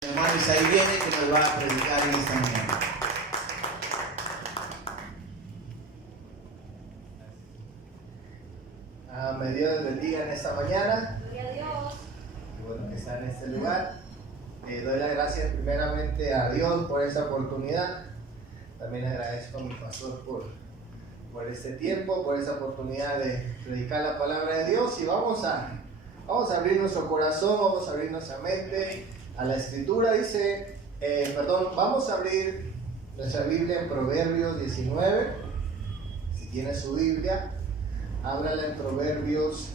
Hermano Isaí viene que nos va a predicar en esta mañana. Me Dios les bendiga en esta mañana. Gloria a Dios. Qué bueno que está en este lugar. Doy las gracias primeramente a Dios por esta oportunidad. También agradezco a mi pastor por este tiempo, por esta oportunidad de predicar la palabra de Dios. Y vamos a abrir nuestro corazón, vamos a abrir nuestra mente a la escritura. Vamos a abrir nuestra Biblia en Proverbios 19. Si tiene su Biblia, ábrala en Proverbios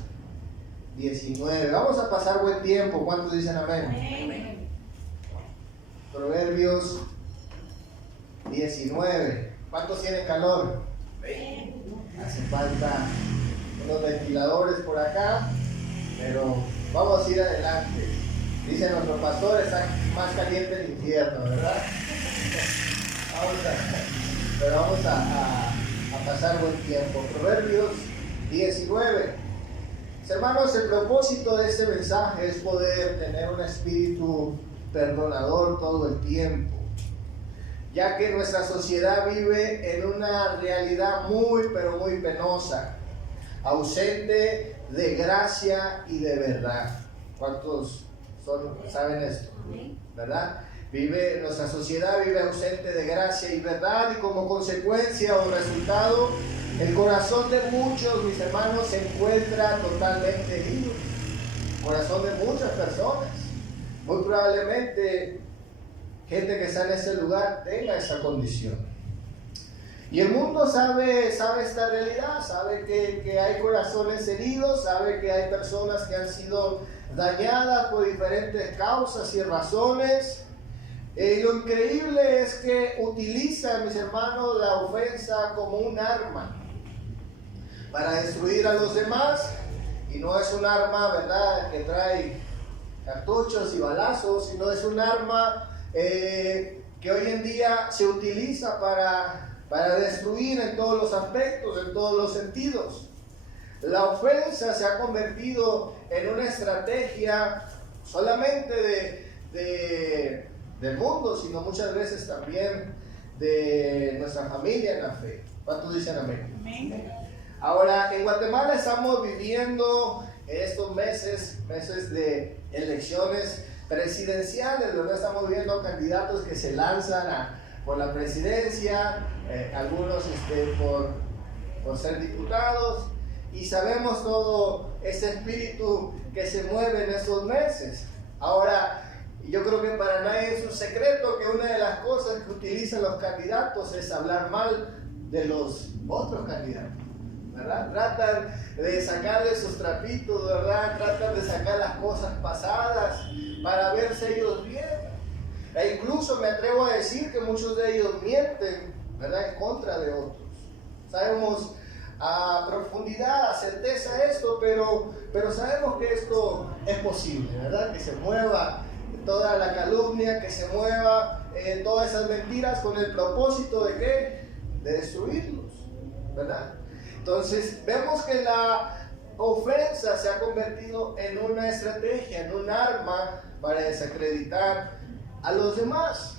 19. Vamos a pasar buen tiempo. ¿Cuántos dicen amén? Amén. Proverbios 19. ¿Cuántos tienen calor? Hace falta unos ventiladores por acá, pero vamos a ir adelante. Dice nuestro pastor, está más caliente el infierno, ¿verdad? Vamos a pasar buen tiempo. Proverbios 19. Hermanos, el propósito de este mensaje es poder tener un espíritu perdonador todo el tiempo, ya que nuestra sociedad vive en una realidad muy, pero muy penosa, ausente de gracia y de verdad. ¿Cuántos saben esto? ¿Verdad? Nuestra sociedad vive ausente de gracia y verdad, y como consecuencia o resultado, el corazón de muchos, mis hermanos, se encuentra totalmente herido. El corazón de muchas personas. Muy probablemente gente que está en ese lugar tenga esa condición. Y el mundo sabe esta realidad, sabe que hay corazones heridos, sabe que hay personas que han sido dañadas por diferentes causas y razones. Lo increíble es que utilizan, mis hermanos, la ofensa como un arma para destruir a los demás. Y no es un arma, ¿verdad?, que trae cartuchos y balazos, sino es un arma que hoy en día se utiliza para destruir en todos los aspectos, en todos los sentidos. La ofensa se ha convertido en una estrategia solamente del mundo, sino muchas veces también de nuestra familia en la fe. ¿Cuántos dicen amén? Amén. Ahora, en Guatemala estamos viviendo estos meses de elecciones presidenciales, ¿verdad? Estamos viendo candidatos que se lanzan por la presidencia, algunos por ser diputados, y sabemos todo ese espíritu que se mueve en esos meses. Ahora, yo creo que para nadie es un secreto que una de las cosas que utilizan los candidatos es hablar mal de los otros candidatos, ¿verdad? Tratan de sacarle sus trapitos, ¿verdad? Tratan de sacar las cosas pasadas para verse ellos bien. E incluso me atrevo a decir que muchos de ellos mienten, ¿verdad?, en contra de otros. Sabemos a profundidad, a certeza esto, pero sabemos que esto es posible, ¿verdad? Que se mueva toda la calumnia, que se mueva todas esas mentiras con el propósito de ¿qué? De destruirlos, ¿verdad? Entonces vemos que la ofensa se ha convertido en una estrategia, en un arma para desacreditar a los demás.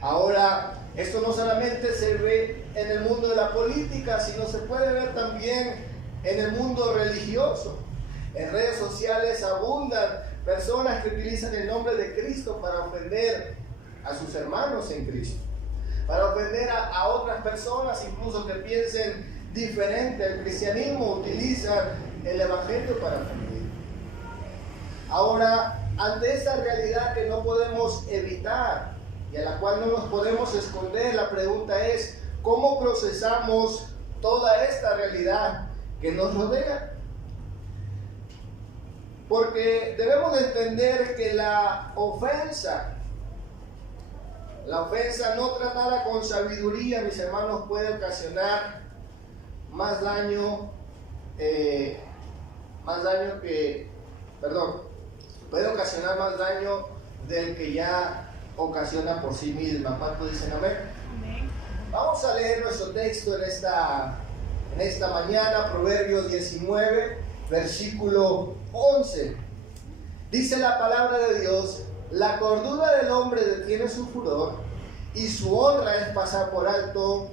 Ahora, esto no solamente se ve en el mundo de la política, sino se puede ver también en el mundo religioso. En redes sociales abundan personas que utilizan el nombre de Cristo para ofender a sus hermanos en Cristo, para ofender a otras personas, incluso que piensen diferente al cristianismo, utilizan el evangelio para ofender. Ahora, ante esta realidad que no podemos evitar y a la cual no nos podemos esconder, la pregunta es: ¿cómo procesamos toda esta realidad que nos rodea? Porque debemos de entender que la ofensa no tratada con sabiduría, mis hermanos, puede ocasionar más daño del que ya ocasiona por sí misma. ¿Cuántos dicen amén? Amén. Vamos a leer nuestro texto en esta mañana, Proverbios 19, versículo 11. Dice la palabra de Dios: la cordura del hombre detiene su furor y su honra es pasar por alto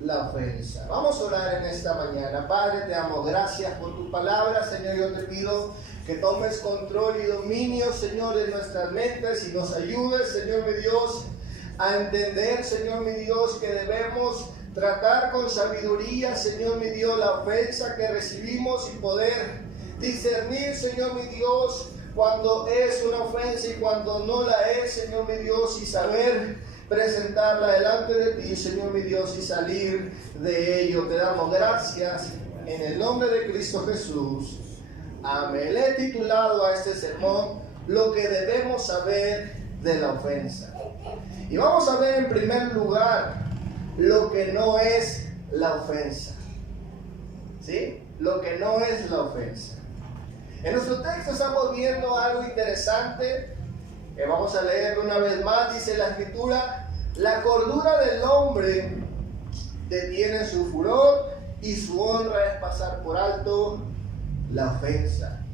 la ofensa. Vamos a orar en esta mañana. Padre, te damos gracias por tu palabra. Señor, yo te pido que tomes control y dominio, Señor, de nuestras mentes y nos ayudes, Señor mi Dios, a entender, Señor mi Dios, que debemos tratar con sabiduría, Señor mi Dios, la ofensa que recibimos y poder discernir, Señor mi Dios, cuando es una ofensa y cuando no la es, Señor mi Dios, y saber presentarla delante de ti, Señor mi Dios, y salir de ello. Te damos gracias en el nombre de Cristo Jesús. Amén. Le he titulado a este sermón lo que debemos saber de la ofensa. Y vamos a ver en primer lugar lo que no es la ofensa. ¿Sí? Lo que no es la ofensa. En nuestro texto estamos viendo algo interesante. Vamos a leer una vez más. Dice la Escritura: la cordura del hombre detiene su furor y su honra es pasar por alto la ofensa.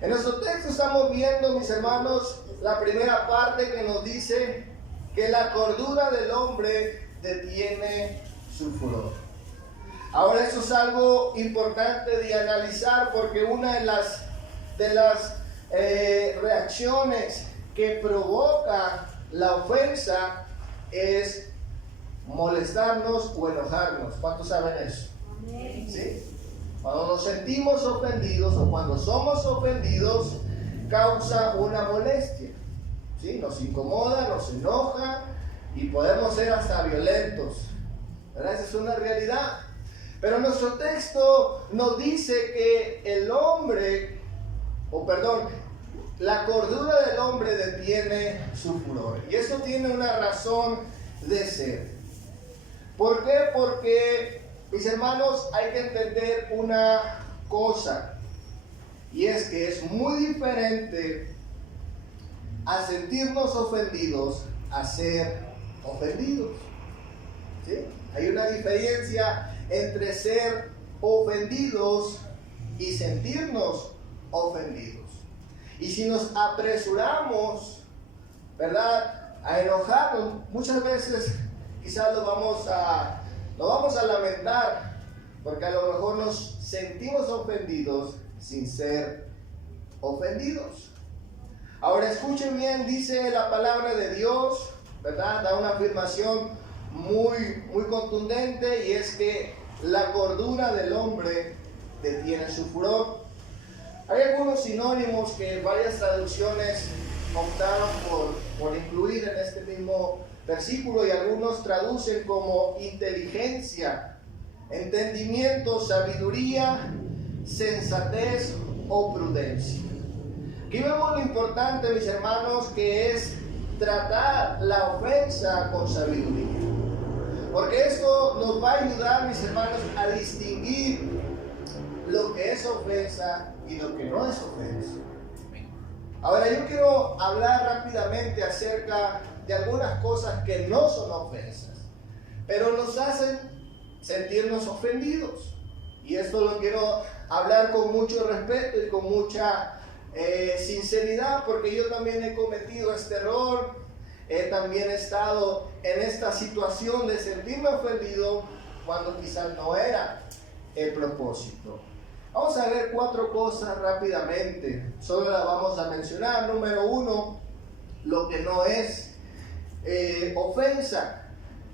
En nuestro texto estamos viendo, mis hermanos, la primera parte que nos dice que la cordura del hombre detiene su furor. Ahora, eso es algo importante de analizar, porque una de las reacciones que provoca la ofensa es molestarnos o enojarnos. ¿Cuántos saben eso? ¿Sí? Cuando nos sentimos ofendidos o cuando somos ofendidos, causa una molestia. ¿Sí? Nos incomoda, nos enoja y podemos ser hasta violentos. ¿Verdad? Esa es una realidad. Pero nuestro texto nos dice que la cordura del hombre detiene su furor. Y eso tiene una razón de ser. ¿Por qué? Porque, mis hermanos, hay que entender una cosa. Y es que es muy diferente a sentirnos ofendidos a ser ofendidos. ¿Sí? Hay una diferencia entre ser ofendidos y sentirnos ofendidos. Y si nos apresuramos, ¿verdad?, a enojarnos, muchas veces quizás nos vamos a lamentar, porque a lo mejor nos sentimos ofendidos sin ser ofendidos. Ahora escuchen bien, dice la palabra de Dios, ¿verdad? Da una afirmación muy contundente, y es que la cordura del hombre detiene su furor. Hay algunos sinónimos que varias traducciones optaron por incluir en este mismo versículo, y algunos traducen como inteligencia, entendimiento, sabiduría, sensatez o prudencia. Aquí vemos lo importante, mis hermanos, que es tratar la ofensa con sabiduría. Porque esto nos va a ayudar, mis hermanos, a distinguir lo que es ofensa y lo que no es ofensa. Ahora, yo quiero hablar rápidamente acerca de algunas cosas que no son ofensas, pero nos hacen sentirnos ofendidos. Y esto lo quiero hablar con mucho respeto y con mucha sinceridad, porque yo también he cometido este error. También he estado en esta situación de sentirme ofendido cuando quizás no era el propósito. Vamos a ver 4 cosas rápidamente, solo las vamos a mencionar. Número 1, lo que no es ofensa.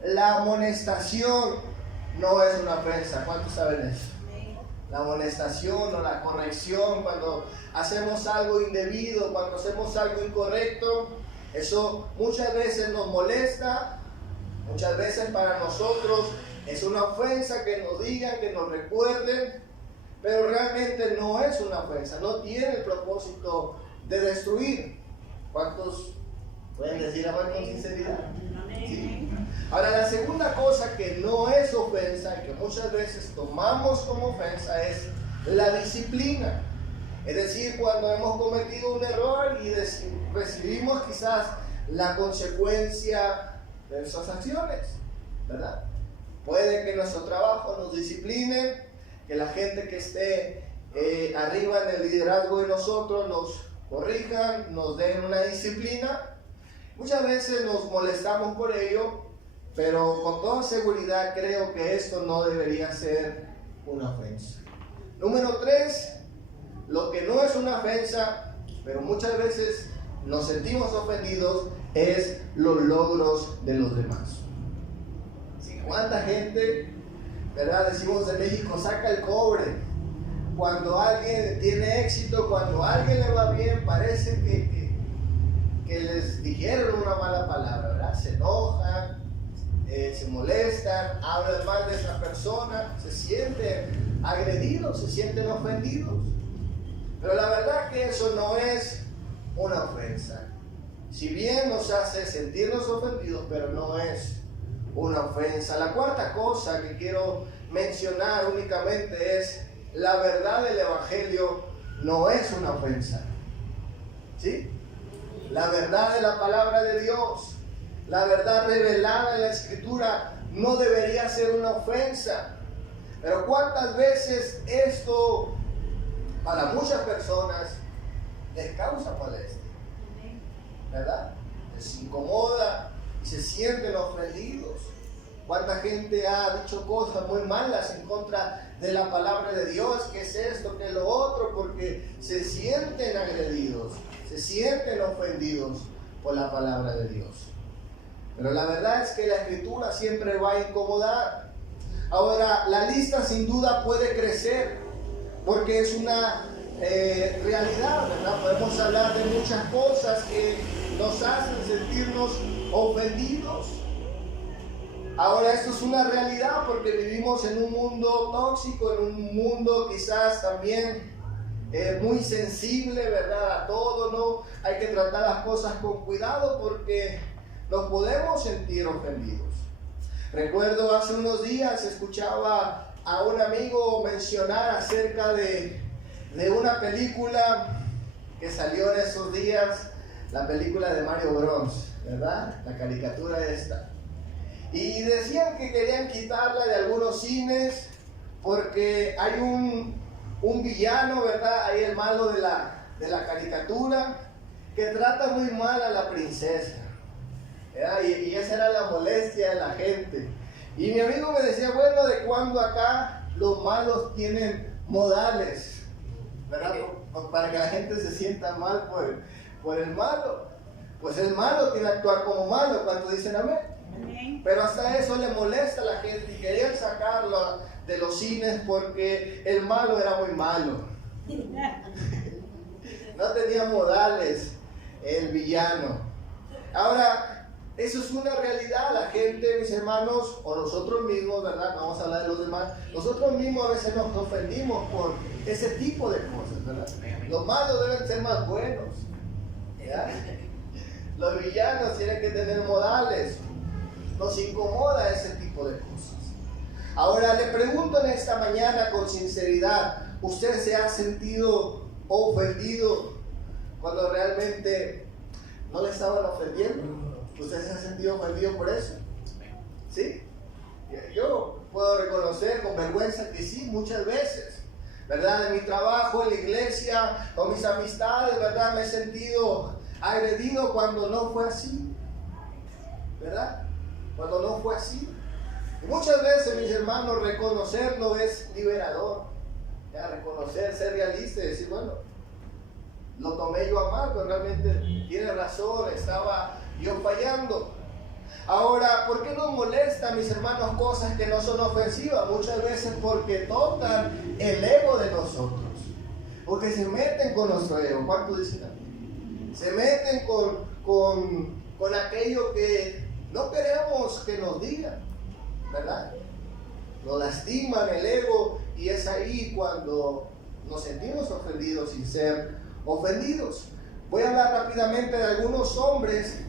La amonestación no es una ofensa. ¿Cuántos saben eso? La amonestación o la corrección, cuando hacemos algo indebido, cuando hacemos algo incorrecto, eso muchas veces nos molesta, muchas veces para nosotros es una ofensa que nos digan, que nos recuerden, pero realmente no es una ofensa, no tiene el propósito de destruir. ¿Cuántos pueden decir amén con sinceridad? ¿Sí? Ahora, la segunda cosa que no es ofensa, que muchas veces tomamos como ofensa, es la disciplina. Es decir, cuando hemos cometido un error y recibimos quizás la consecuencia de nuestras acciones, ¿verdad? Puede que nuestro trabajo nos discipline, que la gente que esté arriba en el liderazgo de nosotros corrijan, nos den una disciplina. Muchas veces nos molestamos por ello, pero con toda seguridad creo que esto no debería ser una ofensa. Número 3, lo que no es una ofensa, pero muchas veces nos sentimos ofendidos, es los logros de los demás. ¿Sí? ¿Cuánta gente, verdad? Decimos en México, saca el cobre? Cuando alguien tiene éxito, cuando a alguien le va bien, parece que les dijeron una mala palabra, ¿verdad? Se enojan, se molestan, hablan mal de esa persona, se sienten agredidos, se sienten ofendidos. Pero la verdad que eso no es una ofensa. Si bien nos hace sentirnos ofendidos, pero no es una ofensa. La cuarta cosa que quiero mencionar únicamente es: la verdad del Evangelio no es una ofensa. ¿Sí? La verdad de la palabra de Dios, la verdad revelada en la Escritura, no debería ser una ofensa. Pero ¿cuántas veces esto para muchas personas les causa molestia? ¿Verdad? Les incomoda y se sienten ofendidos. ¿Cuánta gente ha dicho cosas muy malas en contra de la palabra de Dios? ¿Qué es esto? ¿Qué es lo otro? Porque se sienten agredidos, se sienten ofendidos por la palabra de Dios. Pero la verdad es que la Escritura siempre va a incomodar. Ahora, la lista sin duda puede crecer, porque es una realidad, ¿verdad? Podemos hablar de muchas cosas que nos hacen sentirnos ofendidos. Ahora, esto es una realidad porque vivimos en un mundo tóxico, en un mundo quizás también muy sensible, ¿verdad? A todo, ¿no? Hay que tratar las cosas con cuidado porque nos podemos sentir ofendidos. Recuerdo hace unos días escuchaba a un amigo mencionar acerca de una película que salió en esos días, la película de Mario Bros, ¿verdad? La caricatura esta. Y decían que querían quitarla de algunos cines porque hay un villano, ¿verdad? Ahí el malo de la caricatura, que trata muy mal a la princesa, ¿verdad? Y esa era la molestia de la gente. Y mi amigo me decía, bueno, ¿de cuándo acá los malos tienen modales? ¿Verdad? Para que la gente se sienta mal por el malo. Pues el malo tiene que actuar como malo. ¿Cuántos dicen amén? Amén. Pero hasta eso le molesta a la gente y querían sacarlo de los cines porque el malo era muy malo. No tenía modales el villano. Ahora, eso es una realidad. La gente, mis hermanos, o nosotros mismos, ¿verdad? Vamos a hablar de los demás. Nosotros mismos a veces nos ofendimos por ese tipo de cosas, ¿verdad? Los malos deben ser más buenos, ¿verdad? Los villanos tienen que tener modales. Nos incomoda ese tipo de cosas. Ahora le pregunto en esta mañana con sinceridad, ¿usted se ha sentido ofendido cuando realmente no le estaban ofendiendo? ¿Usted se ha sentido ofendido por eso? ¿Sí? Yo puedo reconocer con vergüenza que sí, muchas veces, ¿verdad? En mi trabajo, en la iglesia, con mis amistades, ¿verdad? Me he sentido agredido cuando no fue así, ¿verdad? Cuando no fue así. Y muchas veces, mis hermanos, reconocerlo es liberador, ¿ya? Reconocer, ser realista y decir, bueno, lo tomé yo a mal, pero realmente tiene razón, estaba yo fallando. Ahora, ¿por qué nos molesta, mis hermanos, cosas que no son ofensivas? Muchas veces porque tocan el ego de nosotros, porque se meten con nuestro ego. ¿Cuánto dicen aquí? Se meten con aquello que no queremos que nos digan, ¿verdad? Nos lastiman el ego y es ahí cuando nos sentimos ofendidos sin ser ofendidos. Voy a hablar rápidamente de algunos hombres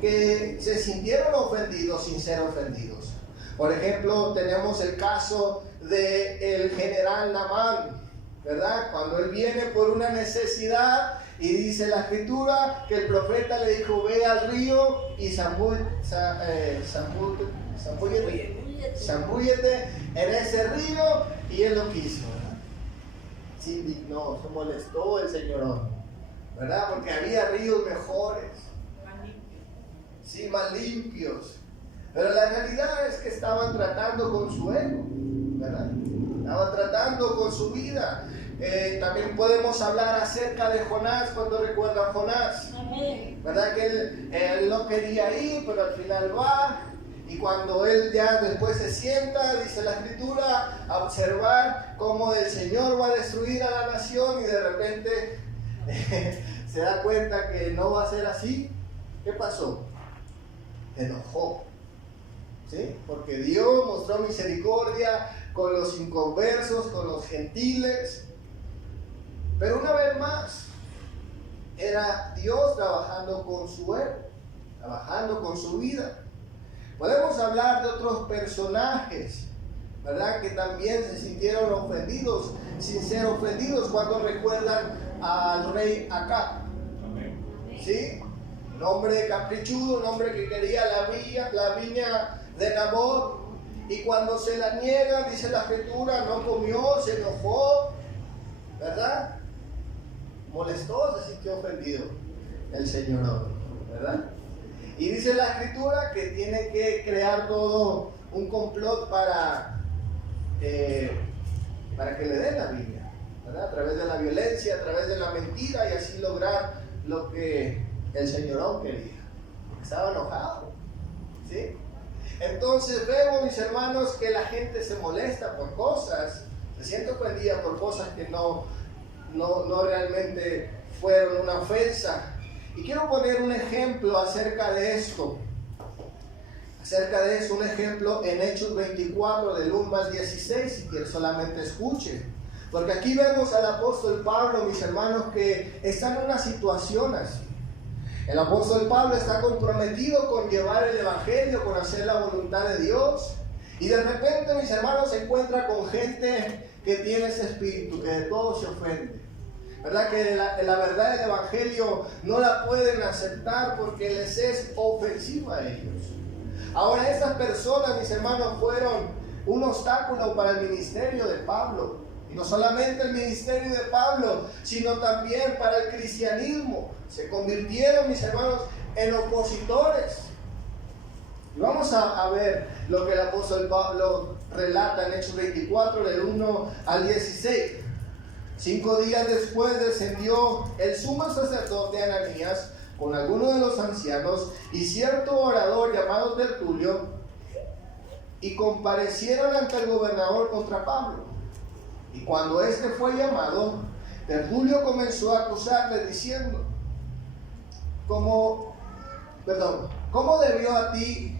que se sintieron ofendidos sin ser ofendidos. Por ejemplo, tenemos el caso del general Naamán, ¿verdad? Cuando él viene por una necesidad y dice la escritura que el profeta le dijo, ve al río y zambúllete en ese río, y él lo quiso, ¿verdad? Sí, no, se molestó el Señor. ¿verdad? Porque había ríos mejores, sí, más limpios. Pero la realidad es que estaban tratando con su ego, ¿verdad? Estaban tratando con su vida. También podemos hablar acerca de Jonás, cuando recuerdan Jonás, ¿verdad? Que él no quería ir, pero al final va. Y cuando él ya después se sienta, dice la Escritura, a observar cómo el Señor va a destruir a la nación, y de repente se da cuenta que no va a ser así. ¿Qué pasó? Enojó, ¿sí? Porque Dios mostró misericordia con los inconversos, con los gentiles. Pero una vez más, era Dios trabajando con su ego, trabajando con su vida. Podemos hablar de otros personajes, ¿verdad? Que también se sintieron ofendidos, sin ser ofendidos, cuando recuerdan al rey Acab. ¿Sí? Un hombre caprichudo, un hombre que quería la viña de Nabot, y cuando se la niega, dice la Escritura, no comió, se enojó, ¿verdad? Molestó, se sintió ofendido el Señor, ¿verdad? Y dice la Escritura que tiene que crear todo un complot para que le den la viña, ¿verdad? A través de la violencia, a través de la mentira, y así lograr lo que el Señor quería. Estaba enojado, ¿sí? Entonces vemos, mis hermanos, que la gente se molesta por cosas, se siente ofendida por cosas que no realmente fueron una ofensa. Y quiero poner un ejemplo acerca de esto. Un ejemplo en Hechos 24, del 1 al 16, si quieres solamente escuche. Porque aquí vemos al apóstol Pablo, mis hermanos, que está en una situación así. El apóstol Pablo está comprometido con llevar el evangelio, con hacer la voluntad de Dios. Y de repente, mis hermanos, se encuentra con gente que tiene ese espíritu, que de todo se ofende. ¿Verdad? Que la verdad del evangelio no la pueden aceptar porque les es ofensiva a ellos. Ahora, estas personas, mis hermanos, fueron un obstáculo para el ministerio de Pablo. Y no solamente el ministerio de Pablo, sino también para el cristianismo. Se convirtieron, mis hermanos, en opositores. Y vamos a ver lo que el apóstol Pablo relata en Hechos 24, del 1 al 16. 5 días después descendió el sumo sacerdote Ananías con algunos de los ancianos y cierto orador llamado Tertulio, y comparecieron ante el gobernador contra Pablo. Y cuando éste fue llamado, Tertulio comenzó a acusarle diciendo: ¿Cómo debió a ti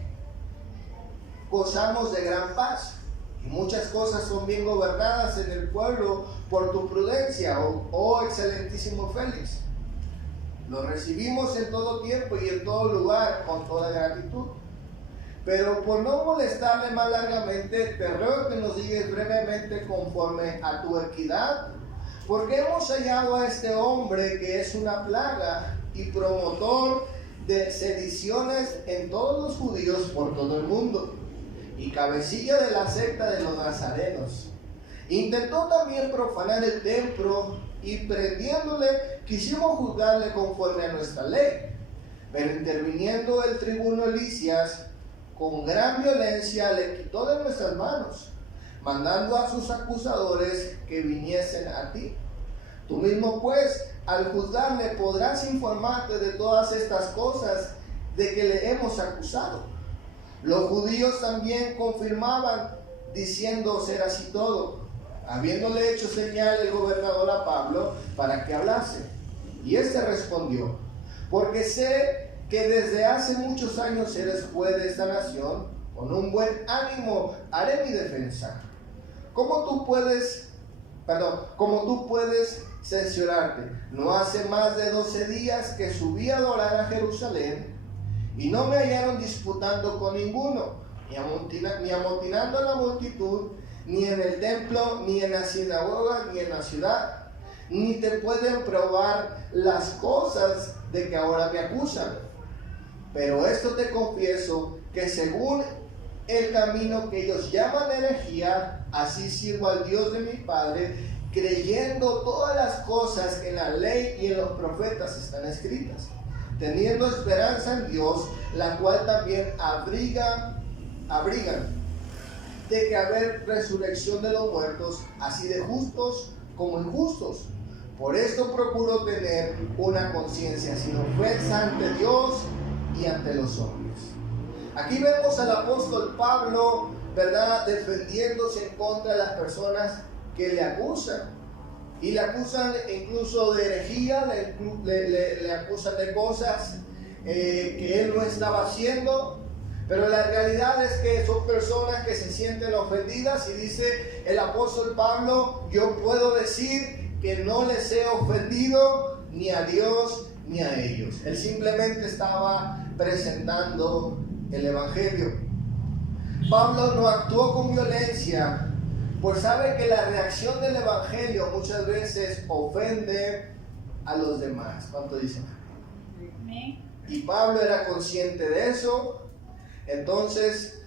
gozamos de gran paz? Y muchas cosas son bien gobernadas en el pueblo por tu prudencia, oh excelentísimo Félix. Lo recibimos en todo tiempo y en todo lugar con toda gratitud. Pero por no molestarle más largamente, te ruego que nos digas brevemente conforme a tu equidad, porque hemos hallado a este hombre que es una plaga y promotor de sediciones en todos los judíos por todo el mundo, y cabecilla de la secta de los nazarenos. Intentó también profanar el templo, y prendiéndole quisimos juzgarle conforme a nuestra ley. Pero interviniendo el tribuno Lisias, con gran violencia le quitó de nuestras manos, mandando a sus acusadores que viniesen a ti. Tú mismo, pues, al juzgarle podrás informarte de todas estas cosas de que le hemos acusado. Los judíos también confirmaban, diciendo ser así todo, habiéndole hecho señal el gobernador a Pablo para que hablase. Y éste respondió: porque sé que desde hace muchos años eres juez de esta nación, con un buen ánimo haré mi defensa. ¿Cómo tú puedes cerciorarte? No hace más de 12 días que subí a adorar a Jerusalén, y no me hallaron disputando con ninguno, ni amotinando a la multitud, ni en el templo, ni en la sinagoga, ni en la ciudad. Ni te pueden probar las cosas de que ahora me acusan. Pero esto te confieso, que según el camino que ellos llaman herejía, así sirvo al Dios de mi Padre, creyendo todas las cosas que en la ley y en los profetas están escritas, teniendo esperanza en Dios, la cual también abrigan de que haber resurrección de los muertos, así de justos como injustos. Por esto procuro tener una conciencia sin ofensa ante Dios y ante los hombres. Aquí vemos al apóstol Pablo, ¿verdad?, defendiéndose en contra de las personas que le acusan. Y le acusan incluso de herejía, le acusan de cosas que él no estaba haciendo. Pero la realidad es que son personas que se sienten ofendidas, y dice el apóstol Pablo: yo puedo decir que no les he ofendido ni a Dios ni a ellos. Él simplemente estaba presentando el evangelio. Pablo no actuó con violencia, pues sabe que la reacción del evangelio muchas veces ofende a los demás. ¿Cuánto dicen? Y Pablo era consciente de eso. Entonces,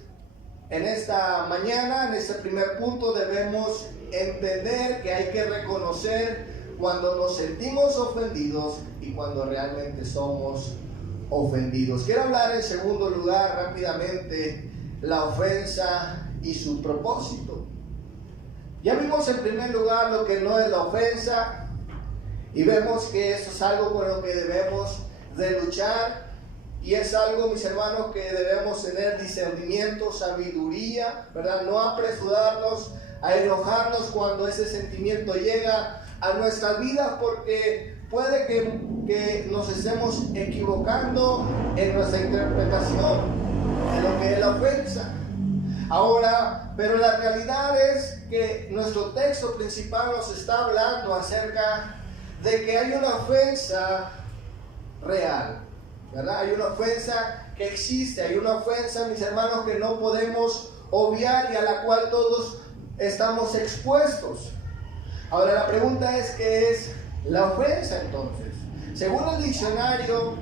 en esta mañana, en este primer punto, debemos entender que hay que reconocer cuando nos sentimos ofendidos y cuando realmente somos ofendidos. Quiero hablar en segundo lugar rápidamente la ofensa y su propósito. Ya vimos en primer lugar lo que no es la ofensa, y vemos que eso es algo con lo que debemos de luchar. Y es algo, mis hermanos, que debemos tener discernimiento, sabiduría, ¿verdad? No apresurarnos a enojarnos cuando ese sentimiento llega a nuestras vidas, porque puede que nos estemos equivocando en nuestra interpretación de lo que es la ofensa. Ahora, pero la realidad es que nuestro texto principal nos está hablando acerca de que hay una ofensa real, ¿verdad? Hay una ofensa que existe, hay una ofensa, mis hermanos, que no podemos obviar y a la cual todos estamos expuestos. Ahora la pregunta es: ¿qué es la ofensa entonces? Según el diccionario,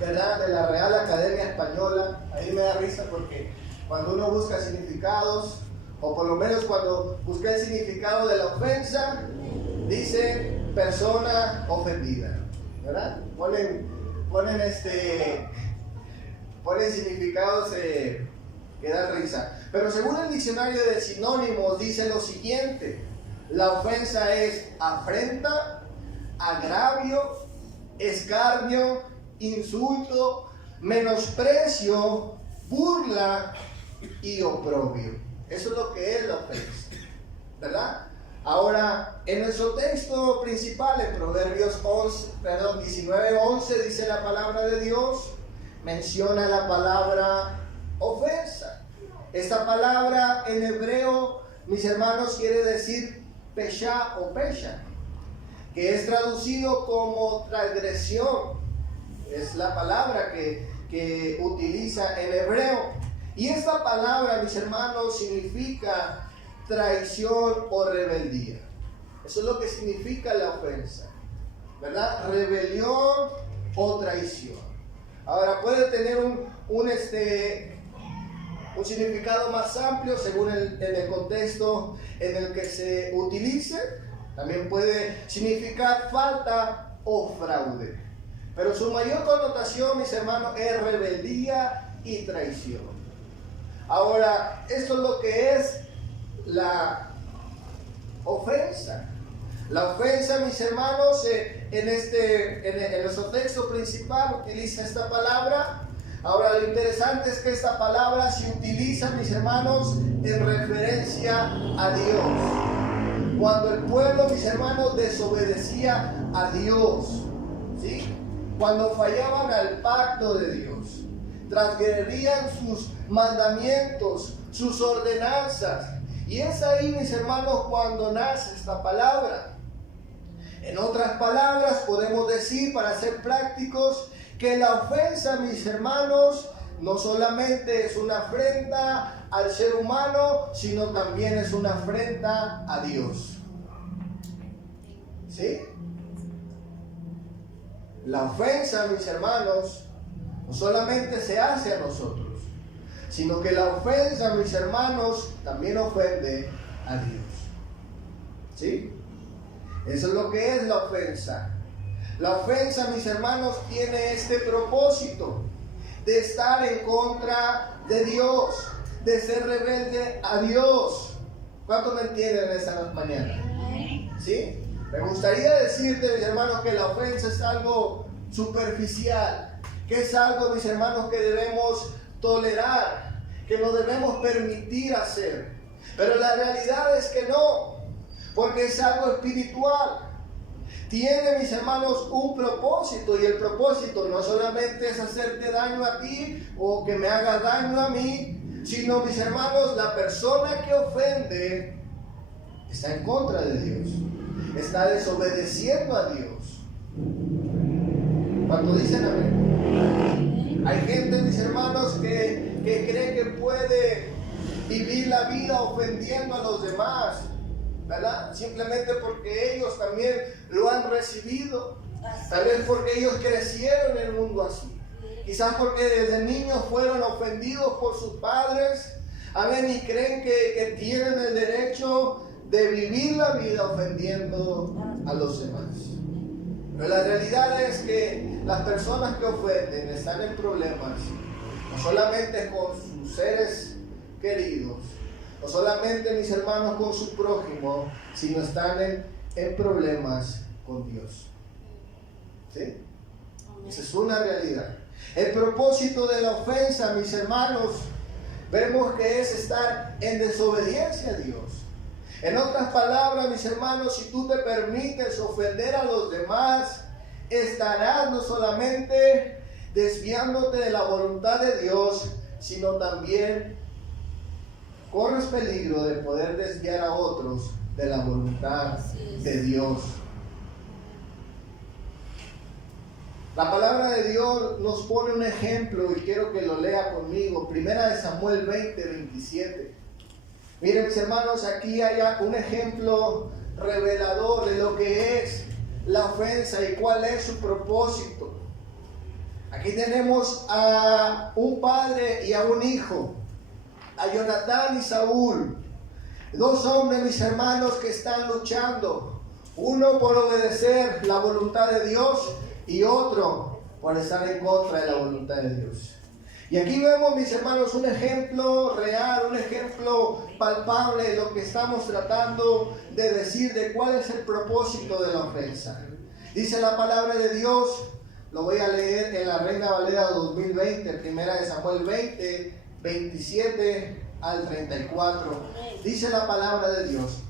¿verdad?, de la Real Academia Española, ahí me da risa porque cuando uno busca significados, o por lo menos cuando busqué el significado de la ofensa, dice persona ofendida, ¿verdad? Ponen significados que dan risa. Pero según el diccionario de sinónimos dice lo siguiente: la ofensa es afrenta, agravio, escarnio, insulto, menosprecio, burla y oprobio. Eso es lo que es la ofensa, ¿verdad? Ahora, en nuestro texto principal, en Proverbios 19:11, dice la palabra de Dios, menciona la palabra ofensa. Esta palabra en hebreo, mis hermanos, quiere decir pesha o pesha, que es traducido como transgresión. Es la palabra que utiliza en hebreo. Y esta palabra, mis hermanos, significa traición o rebeldía. Eso es lo que significa la ofensa, ¿verdad? Rebelión o traición. Ahora, puede tener un significado más amplio según en el contexto en el que se utilice. También puede significar falta o fraude, pero su mayor connotación, mis hermanos, es rebeldía y traición. Ahora, esto es lo que es la ofensa. La ofensa, mis hermanos, en nuestro texto principal utiliza esta palabra. Ahora, lo interesante es que esta palabra se utiliza, mis hermanos, en referencia a Dios. Cuando el pueblo, mis hermanos, desobedecía a Dios, ¿sí? Cuando fallaban al pacto de Dios, transgredían sus mandamientos, sus ordenanzas. Y es ahí, mis hermanos, cuando nace esta palabra. En otras palabras, podemos decir, para ser prácticos, que la ofensa, mis hermanos, no solamente es una afrenta al ser humano, sino también es una afrenta a Dios. ¿Sí? La ofensa, mis hermanos, no solamente se hace a nosotros, sino que la ofensa, mis hermanos, también ofende a Dios. ¿Sí? Eso es lo que es la ofensa. La ofensa, mis hermanos, tiene este propósito de estar en contra de Dios, de ser rebelde a Dios. ¿Cuántos me entienden esta mañana? ¿Sí? Me gustaría decirte, mis hermanos, que la ofensa es algo superficial, que es algo, mis hermanos, que debemos tolerar, que no debemos permitir hacer. Pero la realidad es que no, porque es algo espiritual. Tiene, mis hermanos, un propósito, y el propósito no solamente es hacerte daño a ti o que me haga daño a mí, sino, mis hermanos, la persona que ofende está en contra de Dios, está desobedeciendo a Dios. Cuando dicen amén, hay gente, mis hermanos, que cree que puede vivir la vida ofendiendo a los demás, ¿verdad? Simplemente porque ellos también lo han recibido, tal vez porque ellos crecieron en el mundo así, quizás porque desde niños fueron ofendidos por sus padres, amén, y creen que tienen el derecho de vivir la vida ofendiendo a los demás. Pero la realidad es que las personas que ofenden están en problemas, no solamente con sus seres queridos, no solamente, mis hermanos, con su prójimo, sino están en problemas con Dios. ¿Sí? Esa es una realidad. El propósito de la ofensa, mis hermanos, vemos que es estar en desobediencia a Dios. En otras palabras, mis hermanos, si tú te permites ofender a los demás, estarás no solamente desviándote de la voluntad de Dios, sino también corres peligro de poder desviar a otros de la voluntad de Dios. La palabra de Dios nos pone un ejemplo y quiero que lo lea conmigo. Primera de Samuel 20:27. Miren, mis hermanos, aquí hay un ejemplo revelador de lo que es la ofensa y cuál es su propósito. Aquí tenemos a un padre y a un hijo, a Jonatán y Saúl, dos hombres, mis hermanos, que están luchando, uno por obedecer la voluntad de Dios y otro por estar en contra de la voluntad de Dios. Y aquí vemos, mis hermanos, un ejemplo real, un ejemplo palpable de lo que estamos tratando de decir, de cuál es el propósito de la ofensa. Dice la palabra de Dios, lo voy a leer en la Reina Valera 2020, primera de Samuel 20, 27 al 34. Dice la palabra de Dios: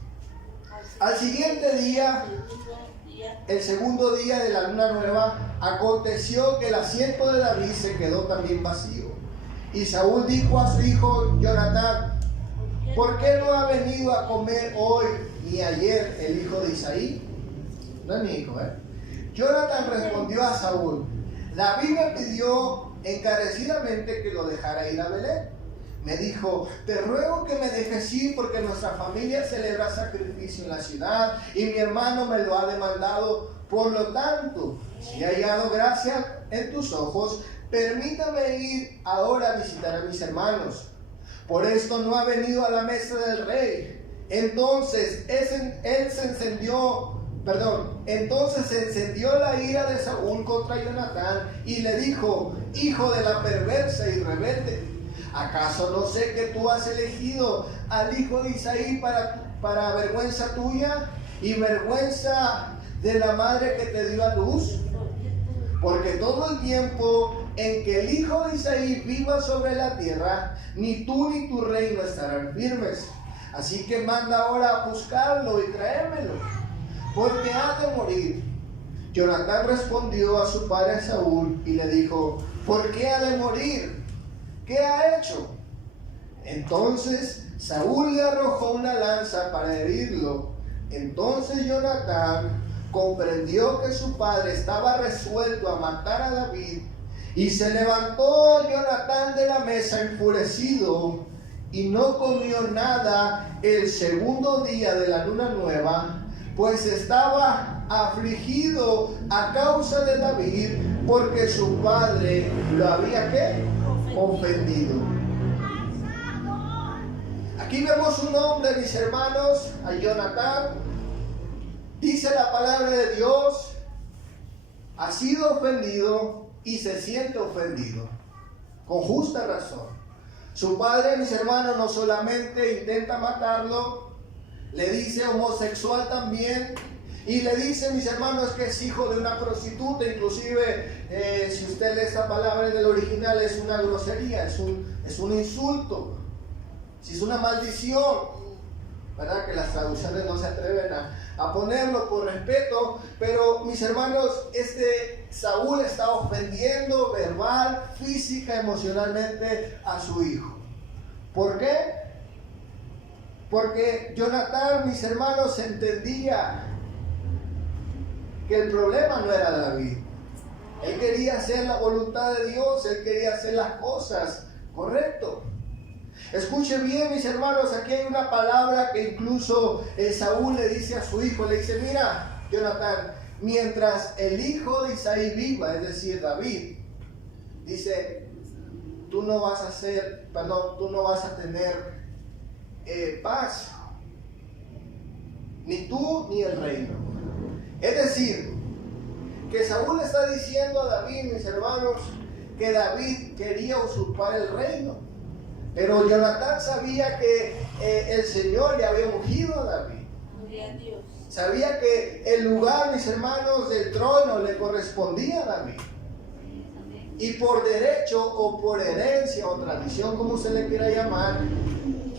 al siguiente día, el segundo día de la luna nueva, aconteció que el asiento de David se quedó también vacío. Y Saúl dijo a su hijo Jonatán: ¿por qué no ha venido a comer hoy ni ayer el hijo de Isaí? No es mi hijo, Jonatán respondió a Saúl: David me pidió encarecidamente que lo dejara ir a Belén. Me dijo: te ruego que me dejes ir porque nuestra familia celebra sacrificio en la ciudad y mi hermano me lo ha demandado. Por lo tanto, si he hallado gracia en tus ojos, permítame ir ahora a visitar a mis hermanos. Por esto no ha venido a la mesa del rey. Entonces se encendió la ira de Saúl contra Jonatán y le dijo: hijo de la perversa y rebelde, ¿acaso no sé que tú has elegido al hijo de Isaí para vergüenza tuya y vergüenza de la madre que te dio a luz? Porque todo el tiempo en que el hijo de Isaí viva sobre la tierra, ni tú ni tu reino estarán firmes. Así que manda ahora a buscarlo y tráemelo, porque ha de morir. Jonatán respondió a su padre Saúl y le dijo: ¿por qué ha de morir? ¿Qué ha hecho? Entonces Saúl le arrojó una lanza para herirlo. Entonces Jonatán comprendió que su padre estaba resuelto a matar a David, y se levantó Jonatán de la mesa enfurecido, y no comió nada el segundo día de la luna nueva, pues estaba afligido a causa de David, porque su padre lo había ¿qué? Ofendido. Aquí vemos un hombre, mis hermanos, a Jonatán, dice la palabra de Dios, ha sido ofendido y se siente ofendido, con justa razón. Su padre, mis hermanos, no solamente intenta matarlo, le dice homosexual también, y le dice, mis hermanos, que es hijo de una prostituta. Inclusive, si usted lee esta palabra en el original, es una grosería, es un insulto, si es una maldición, ¿verdad? Que las traducciones no se atreven a ponerlo por respeto, pero mis hermanos, Saúl está ofendiendo verbal, física, emocionalmente a su hijo. ¿Por qué? Porque Jonatán, mis hermanos, entendía que el problema no era David. Él quería hacer la voluntad de Dios, él quería hacer las cosas correcto. Escuche bien, mis hermanos, aquí hay una palabra que incluso Saúl le dice a su hijo, le dice, mira, Jonatán, mientras el hijo de Isaí viva, es decir, David, dice, tú no vas a tener paz, ni tú ni el reino. Es decir, que Saúl está diciendo a David, mis hermanos, que David quería usurpar el reino. Pero Jonatán sabía que el Señor ya había ungido a David. Sabía que el lugar, mis hermanos, del trono le correspondía a David. Y por derecho o por herencia o tradición, como usted le quiera llamar, a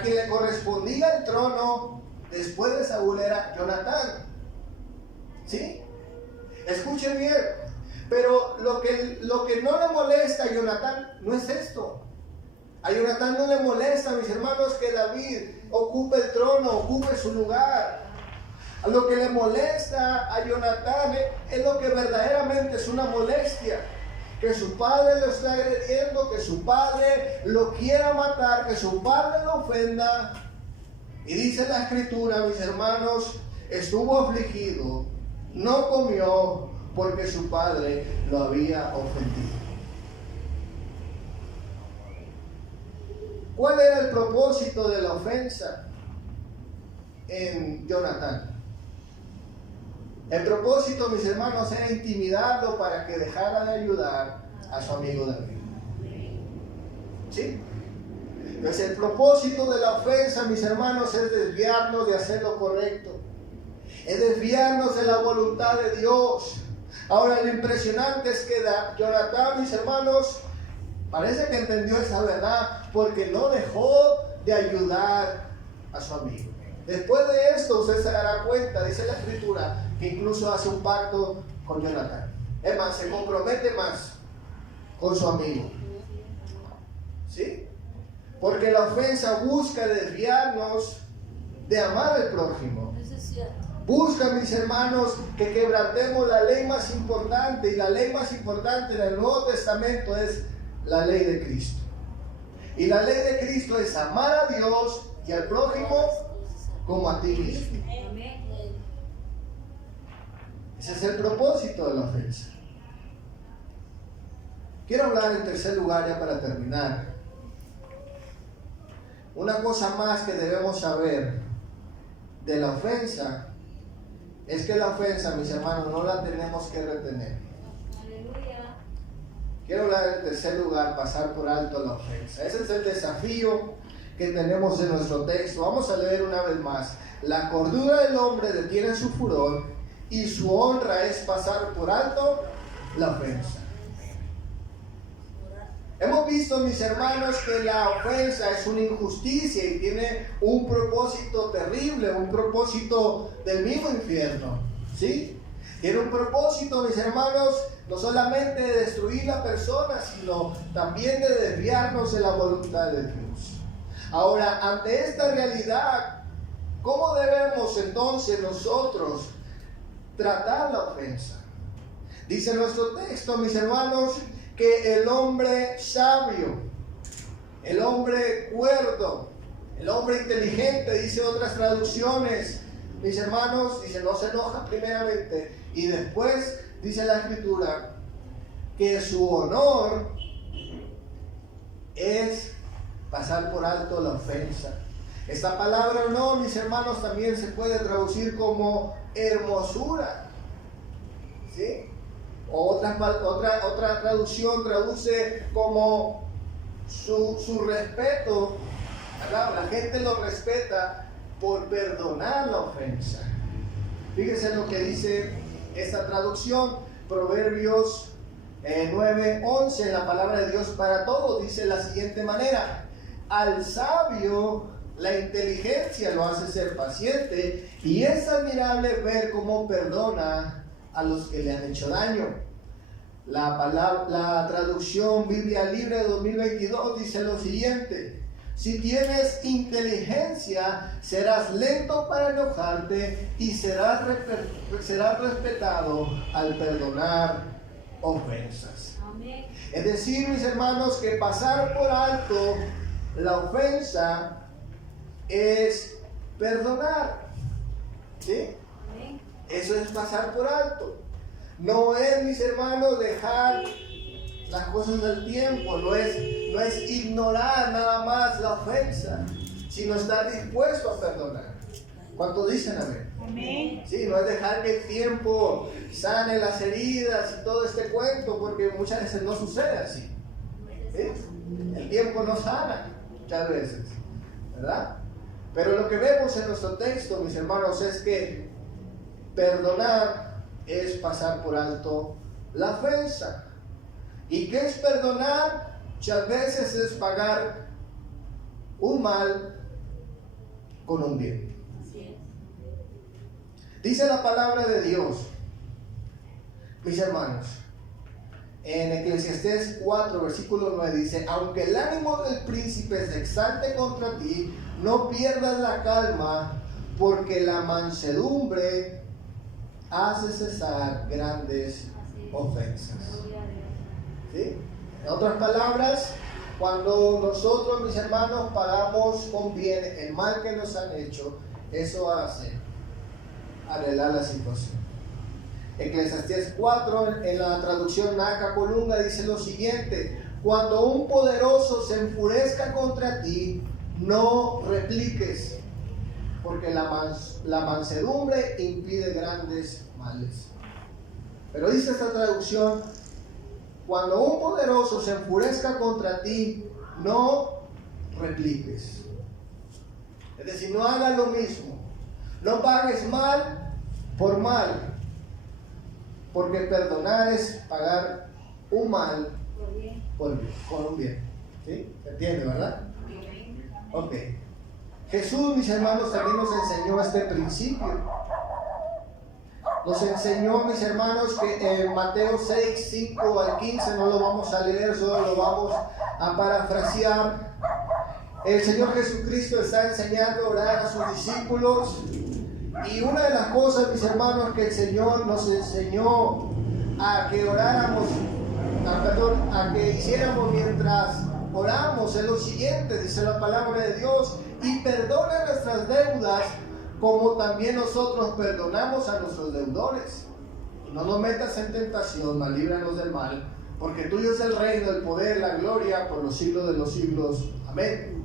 quien le correspondía el trono después de Saúl era Jonatán. ¿Sí? Escuchen bien. Pero lo que no le molesta a Jonatán no es esto. A Jonatán no le molesta, mis hermanos, que David ocupe el trono, ocupe su lugar. A lo que le molesta a Jonatán es lo que verdaderamente es una molestia. Que su padre lo está agrediendo, que su padre lo quiera matar, que su padre lo ofenda. Y dice la Escritura, mis hermanos, estuvo afligido, no comió porque su padre lo había ofendido. ¿Cuál era el propósito de la ofensa en Jonatán? El propósito, mis hermanos, era intimidarlo para que dejara de ayudar a su amigo David. ¿Sí? Entonces el propósito de la ofensa, mis hermanos, es desviarnos de hacer lo correcto. Es desviarnos de la voluntad de Dios. Ahora, lo impresionante es que Jonatán, mis hermanos, parece que entendió esa verdad porque no dejó de ayudar a su amigo. Después de esto, usted se dará cuenta, dice la Escritura, que incluso hace un pacto con Jonatán. Es más, se compromete más con su amigo. ¿Sí? Porque la ofensa busca desviarnos de amar al prójimo. Busca, mis hermanos, que quebrantemos la ley más importante. Y la ley más importante en el Nuevo Testamento es la ley de Cristo. Y la ley de Cristo es amar a Dios y al prójimo como a ti mismo. Ese es el propósito de la ofensa. Quiero hablar en tercer lugar, ya para terminar. Una cosa más que debemos saber de la ofensa es que la ofensa, mis hermanos, no la tenemos que retener. Quiero hablar en tercer lugar, pasar por alto la ofensa. Ese es el desafío que tenemos en nuestro texto. Vamos a leer una vez más. La cordura del hombre detiene su furor y su honra es pasar por alto la ofensa. Hemos visto, mis hermanos, que la ofensa es una injusticia y tiene un propósito terrible, un propósito del mismo infierno. ¿Sí? Tiene un propósito, mis hermanos, no solamente de destruir la persona, sino también de desviarnos de la voluntad de Dios. Ahora, ante esta realidad, ¿cómo debemos entonces nosotros tratar la ofensa? Dice nuestro texto, mis hermanos, que el hombre sabio, el hombre cuerdo, el hombre inteligente, dice otras traducciones, mis hermanos, dice, no se enoja primeramente, y después dice la Escritura que su honor es pasar por alto la ofensa. Esta palabra honor, mis hermanos, también se puede traducir como hermosura. ¿Sí? Otra traducción traduce como su respeto, ¿verdad? La gente lo respeta por perdonar la ofensa. Fíjense lo que dice esta traducción, Proverbios 9:11, en la palabra de Dios para todos, dice de la siguiente manera: al sabio la inteligencia lo hace ser paciente, y es admirable ver cómo perdona a los que le han hecho daño. La traducción Biblia Libre 2022 dice lo siguiente: si tienes inteligencia, serás lento para enojarte y serás respetado al perdonar ofensas. Amén. Es decir, mis hermanos, que pasar por alto la ofensa es perdonar. ¿Sí? Amén. Eso es pasar por alto. No es, mis hermanos, dejar las cosas del tiempo, no es ignorar nada más la ofensa, sino estar dispuesto a perdonar. ¿Cuántos dicen amén? Amén. Sí, no es dejar que el tiempo sane las heridas y todo este cuento, porque muchas veces no sucede así. ¿Sí? El tiempo no sana muchas veces, ¿verdad? Pero lo que vemos en nuestro texto, mis hermanos, es que perdonar es pasar por alto la ofensa. ¿Y qué es perdonar? Muchas veces es pagar un mal con un bien. Así es. Dice la palabra de Dios, mis hermanos, en Eclesiastés 4, versículo 9, dice: aunque el ánimo del príncipe se exalte contra ti, no pierdas la calma, porque la mansedumbre hace cesar grandes ofensas. Gloria a Dios. ¿Sí? En otras palabras, cuando nosotros, mis hermanos, pagamos con bien el mal que nos han hecho, eso hace arreglar la situación. Eclesiastés 4, en la traducción Naca Colunga, dice lo siguiente: cuando un poderoso se enfurezca contra ti, no repliques, porque la mansedumbre impide grandes males. Pero dice esta traducción: cuando un poderoso se enfurezca contra ti, no repliques. Es decir, no hagas lo mismo. No pagues mal por mal. Porque perdonar es pagar un mal Por bien. con un bien. ¿Sí? ¿Se entiende, verdad? Amén. Ok. Jesús, mis hermanos, también nos enseñó este principio. Nos enseñó, mis hermanos, que en Mateo 6, 5 al 15, no lo vamos a leer, solo lo vamos a parafrasear. El Señor Jesucristo está enseñando a orar a sus discípulos, y una de las cosas, mis hermanos, que el Señor nos enseñó a que oráramos, a que hiciéramos mientras oramos, es lo siguiente: dice la palabra de Dios: y perdona nuestras deudas, como también nosotros perdonamos a nuestros deudores. Y no nos metas en tentación, mas líbranos del mal, porque tuyo es el reino, el poder, la gloria, por los siglos de los siglos. Amén.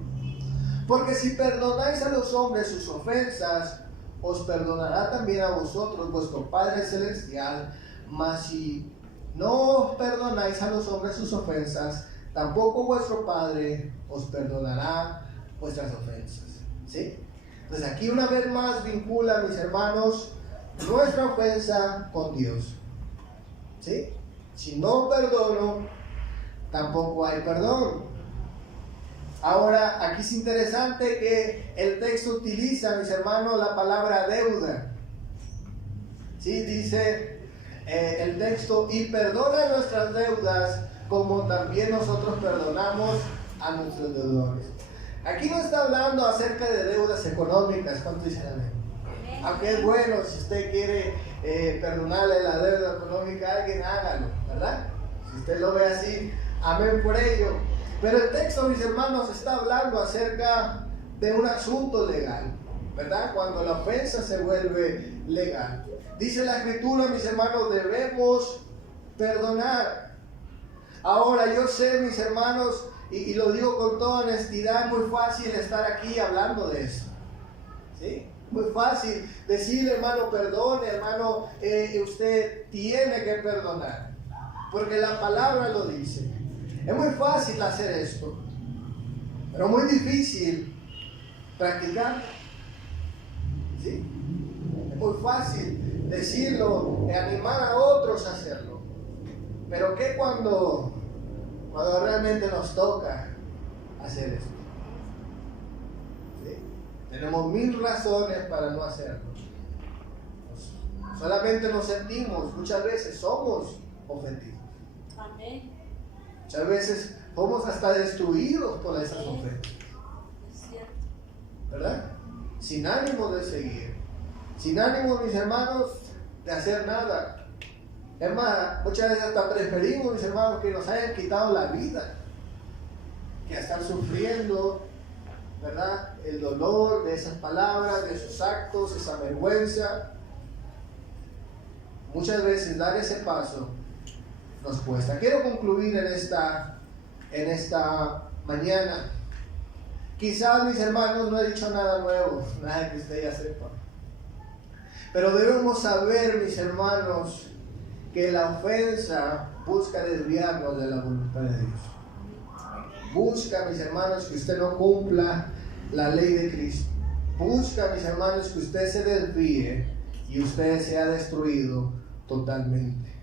Porque si perdonáis a los hombres sus ofensas, os perdonará también a vosotros vuestro Padre Celestial. Mas si no os perdonáis a los hombres sus ofensas, tampoco vuestro Padre os perdonará vuestras ofensas. ¿Sí? Entonces aquí una vez más vincula, mis hermanos, nuestra ofensa con Dios. ¿Sí? Si no perdono, tampoco hay perdón. Ahora, aquí es interesante que el texto utiliza, mis hermanos, la palabra deuda. ¿Sí? Dice el texto: y perdona nuestras deudas, como también nosotros perdonamos a nuestros deudores. Aquí no está hablando acerca de deudas económicas. ¿Cuánto dicen amén? Aunque es bueno, si usted quiere perdonarle la deuda económica a alguien, hágalo, ¿verdad? Si usted lo ve así, amén por ello. Pero el texto, mis hermanos, está hablando acerca de un asunto legal, ¿verdad? Cuando la ofensa se vuelve legal. Dice la Escritura, mis hermanos, debemos perdonar. Ahora, yo sé, mis hermanos, y lo digo con toda honestidad, muy fácil estar aquí hablando de eso. ¿Sí? Muy fácil decirle, hermano, perdone, hermano, usted tiene que perdonar, porque la palabra lo dice. Es muy fácil hacer esto, pero muy difícil practicarlo. ¿Sí? Es muy fácil decirlo, animar a otros a hacerlo, pero ¿qué cuando realmente nos toca hacer esto? ¿Sí? Tenemos 1000 razones para no hacerlo. Solamente nos sentimos, muchas veces somos ofendidos. Amén. Muchas veces somos hasta destruidos por esas ofensas. Es cierto. ¿Verdad? Sin ánimo de seguir. Sin ánimo, mis hermanos, de hacer nada. Es más, muchas veces hasta preferimos, mis hermanos, que nos hayan quitado la vida que a estar sufriendo, ¿verdad? El dolor de esas palabras, de esos actos, esa vergüenza. Muchas veces dar ese paso nos cuesta. Quiero concluir en esta mañana. Quizás, mis hermanos, no he dicho nada nuevo, nada que usted ya sepa. Pero debemos saber, mis hermanos, que la ofensa busca desviarnos de la voluntad de Dios. Busca, mis hermanos, que usted no cumpla la ley de Cristo. Busca, mis hermanos, que usted se desvíe y usted sea destruido totalmente.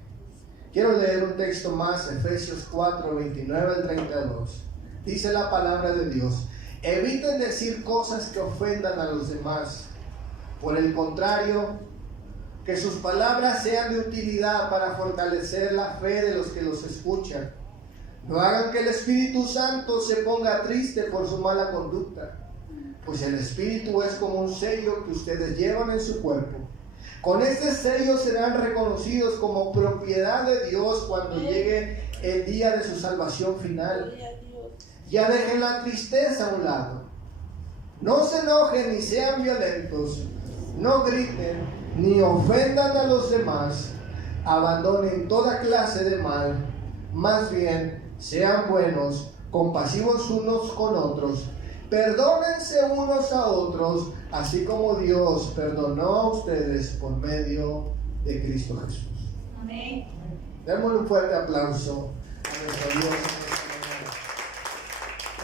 Quiero leer un texto más, Efesios 4, 29 al 32. Dice la palabra de Dios: eviten decir cosas que ofendan a los demás. Por el contrario, que sus palabras sean de utilidad para fortalecer la fe de los que los escuchan. No hagan que el Espíritu Santo se ponga triste por su mala conducta, pues el Espíritu es como un sello que ustedes llevan en su cuerpo. Con este sello serán reconocidos como propiedad de Dios cuando llegue el día de su salvación final. Ya dejen la tristeza a un lado. No se enojen ni sean violentos. No griten ni ofendan a los demás. Abandonen toda clase de mal. Más bien, sean buenos, compasivos unos con otros. Perdónense unos a otros, así como Dios perdonó a ustedes por medio de Cristo Jesús. Amén. Démosle un fuerte aplauso a nuestro Dios.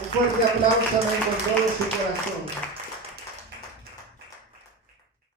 Un fuerte aplauso, amén, con todo su corazón.